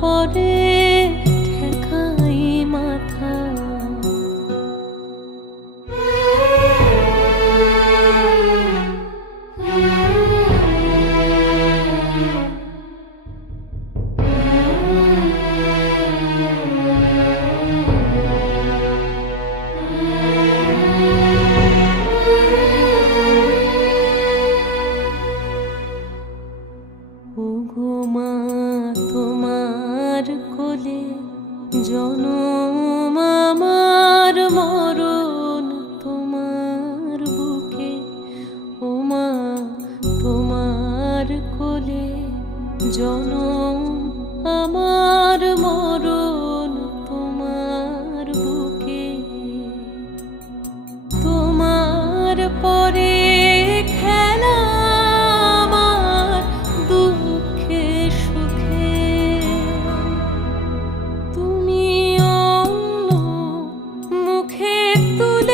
পরে ঠেকাই মাথা। তোমা আমার কোলে জনম আমার মরণ তোমার বুকে ওমা তোমার কোলে জনম 不。